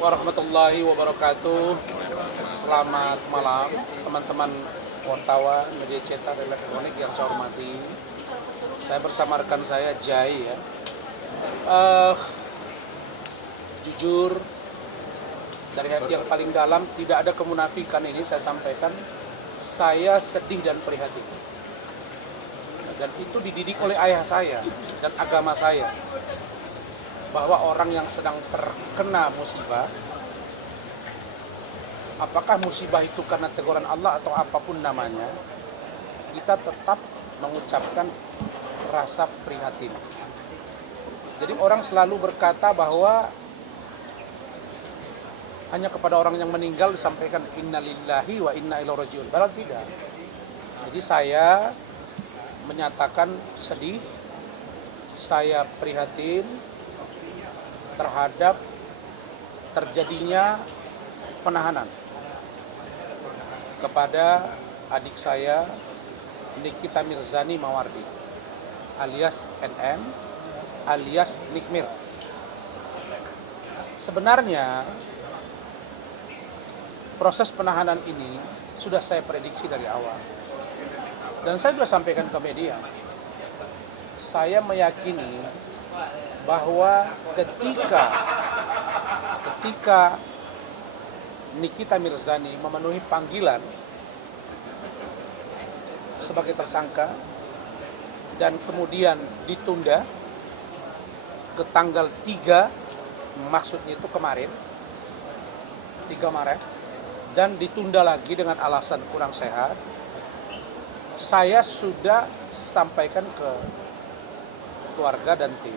warahmatullahi wabarakatuh. Selamat malam teman-teman wartawan, media cetak dan elektronik yang saya hormati. Saya bersama rekan saya Jai ya. Jujur dari hati yang paling dalam, tidak ada kemunafikan ini saya sampaikan. Saya sedih dan prihatin. Dan itu dididik oleh ayah saya dan agama saya. Bahwa orang yang sedang terkena musibah, apakah musibah itu karena teguran Allah atau apapun namanya, kita tetap mengucapkan rasa prihatin. Jadi orang selalu berkata bahwa hanya kepada orang yang meninggal disampaikan innalillahi wa inna ilaihi rajiun. Padahal tidak. Jadi saya menyatakan sedih, saya prihatin terhadap terjadinya penahanan kepada adik saya Nikita Mirzani Mawardi alias NM alias Nikmir. Sebenarnya proses penahanan ini sudah saya prediksi dari awal dan saya sudah sampaikan ke media. Saya meyakini bahwa ketika Nikita Mirzani memenuhi panggilan sebagai tersangka dan kemudian ditunda ke tanggal 3, maksudnya itu kemarin 3 Maret, dan ditunda lagi dengan alasan kurang sehat, saya sudah sampaikan ke keluarga dan tim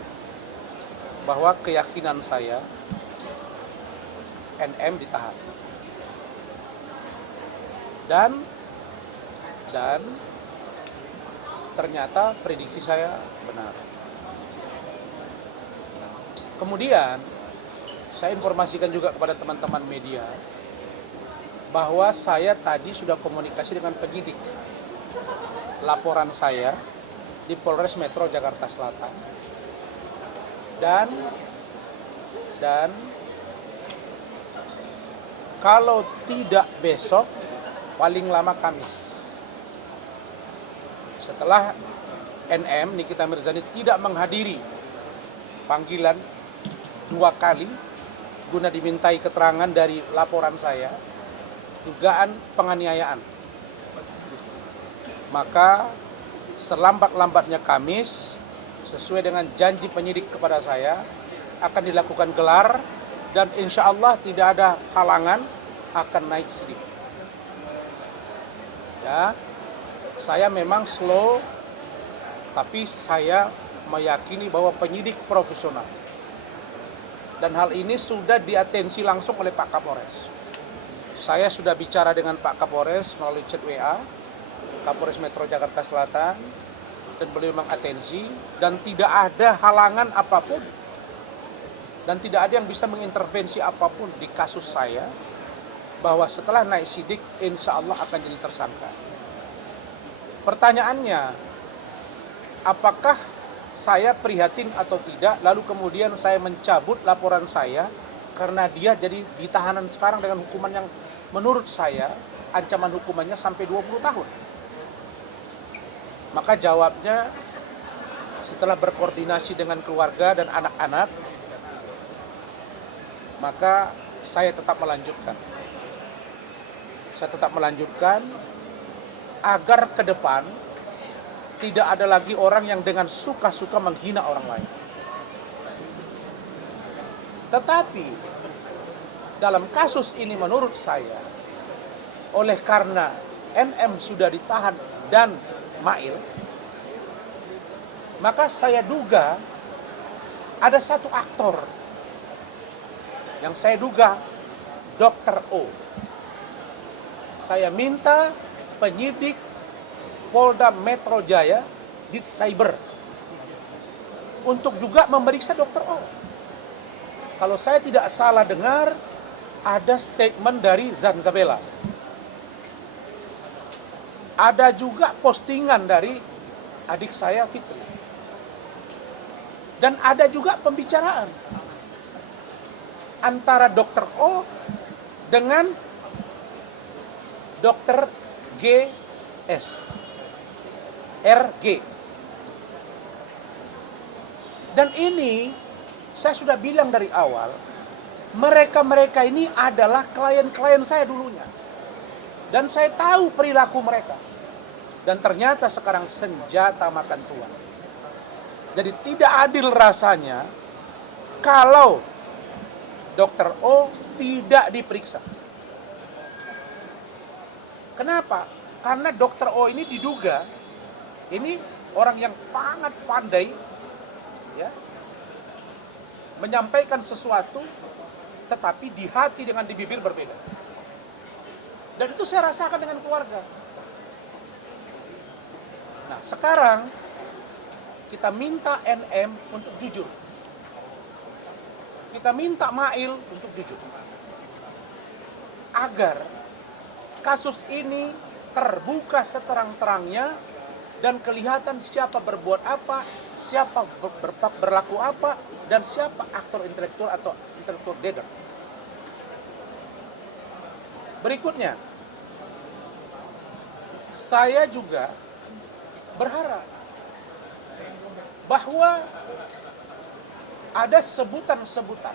bahwa keyakinan saya NM ditahan dan ternyata prediksi saya benar. Kemudian saya informasikan juga kepada teman-teman media bahwa saya tadi sudah komunikasi dengan penyidik laporan saya di Polres Metro Jakarta Selatan dan kalau tidak besok paling lama Kamis, setelah NM Nikita Mirzani tidak menghadiri panggilan 2 kali guna dimintai keterangan dari laporan saya dugaan penganiayaan, maka selambat-lambatnya Kamis sesuai dengan janji penyidik kepada saya akan dilakukan gelar dan insya Allah tidak ada halangan akan naik sidik. Ya, saya memang slow, tapi saya meyakini bahwa penyidik profesional dan hal ini sudah diatensi langsung oleh Pak Kapolres. Saya sudah bicara dengan Pak Kapolres melalui chat WA, Kapolres Metro Jakarta Selatan, dan beliau mengatensi dan tidak ada halangan apapun dan tidak ada yang bisa mengintervensi apapun di kasus saya, bahwa setelah naik sidik insya Allah akan jadi tersangka. Pertanyaannya, apakah saya prihatin atau tidak, lalu kemudian saya mencabut laporan saya karena dia jadi ditahanan sekarang dengan hukuman yang menurut saya ancaman hukumannya sampai 20 tahun. Maka jawabnya, setelah berkoordinasi dengan keluarga dan anak-anak, maka saya tetap melanjutkan. Saya tetap melanjutkan agar ke depan tidak ada lagi orang yang dengan suka-suka menghina orang lain. Tetapi dalam kasus ini menurut saya, oleh karena NM sudah ditahan dan Mail, maka saya duga ada satu aktor yang saya duga Dr. O. Saya minta penyidik Polda Metro Jaya di Cyber untuk juga memeriksa Dr. O. Kalau saya tidak salah dengar, ada statement dari Zanzabela. Ada juga postingan dari adik saya Fitri. Dan ada juga pembicaraan. antara dokter O dengan dokter GS, RG. Dan ini saya sudah bilang dari awal, mereka-mereka ini adalah klien-klien saya dulunya. Dan saya tahu perilaku mereka. Dan ternyata sekarang senjata makan tuan. Jadi tidak adil rasanya kalau dokter O tidak diperiksa. Kenapa? Karena dokter O ini diduga, ini orang yang sangat pandai, ya, menyampaikan sesuatu, tetapi di hati dengan di bibir berbeda. Dan itu saya rasakan dengan keluarga. Nah, sekarang kita minta NM untuk jujur. Kita minta Mail untuk jujur. Agar kasus ini terbuka seterang-terangnya dan kelihatan siapa berbuat apa, siapa berlaku apa, dan siapa aktor intelektual atau intelektual dader. Berikutnya, saya juga berharap bahwa ada sebutan-sebutan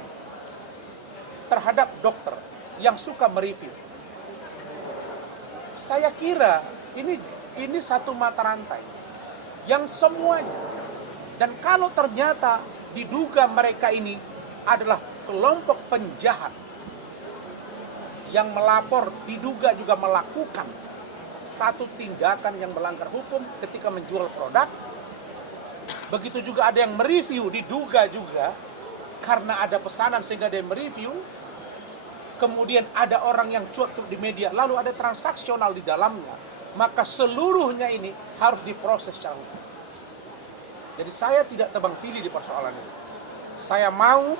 terhadap dokter yang suka mereview. Saya kira ini satu mata rantai yang semuanya, dan kalau ternyata diduga mereka ini adalah kelompok penjahat yang melapor, diduga juga melakukan satu tindakan yang melanggar hukum ketika menjual produk. Begitu juga ada yang mereview, diduga juga karena ada pesanan sehingga dia mereview. Kemudian ada orang yang cuat di media, lalu ada transaksional di dalamnya. Maka seluruhnya ini harus diproses secara hukum. Jadi saya tidak tebang pilih di persoalan ini. Saya mau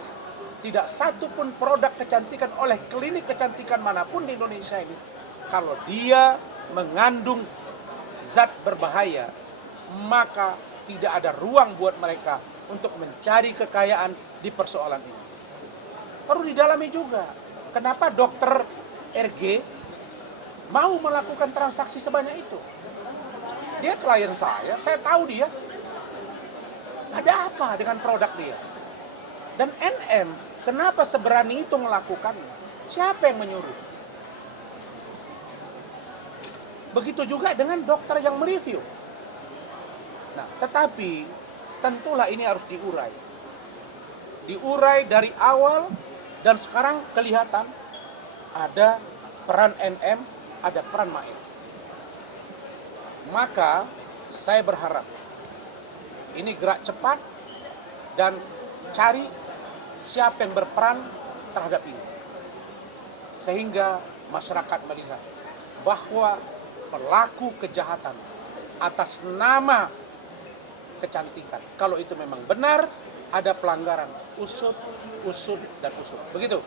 tidak satu pun produk kecantikan oleh klinik kecantikan manapun di Indonesia ini, kalau dia mengandung zat berbahaya, maka tidak ada ruang buat mereka untuk mencari kekayaan di persoalan ini. Perlu didalami juga, kenapa dokter RG mau melakukan transaksi sebanyak itu? Dia klien saya tahu dia. Ada apa dengan produk dia? Dan NM, kenapa seberani itu melakukannya? Siapa yang menyuruh? Begitu juga dengan dokter yang mereview. Nah, tetapi tentulah ini harus diurai. Diurai dari awal, dan sekarang kelihatan ada peran NM, ada peran Mail. Maka saya berharap ini gerak cepat dan cari siapa yang berperan terhadap ini. Sehingga masyarakat melihat bahwa pelaku kejahatan atas nama kecantikan, kalau itu memang benar ada pelanggaran, usut dan usut. Begitu.